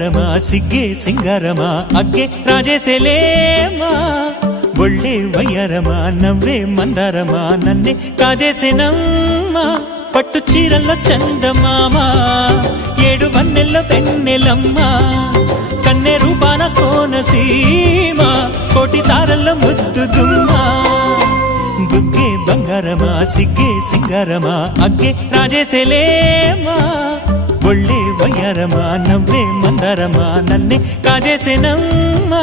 ಬಂಗಾರಮ ಸಿಗ್ಗೆ ಸಿಂಗಾರಮ ಅಗ್ಗೆ ರಾಜೇಸೆಲೇಮಾ ಒಳ್ಳೆ ವಯ್ಯಾರಮ ನవ్వే మందారమ నన్నే కాజేసేనమ్మా పట్టు చీరల్లో చందమామ ఏడు వన్నెల్లో వెన్నెలమ్మ కన్నె రూపాన కోనసీమ కోటి తారల్లో ముద్దుగుమ్మ బుగ్గే బంగారమ సిగ్గే సింగారమ అగ్గే రాజేసెలేమా ఒళ్ళే వయ్యారమ నవ్వే మందారమ నన్నే కాజేసేనమ్మా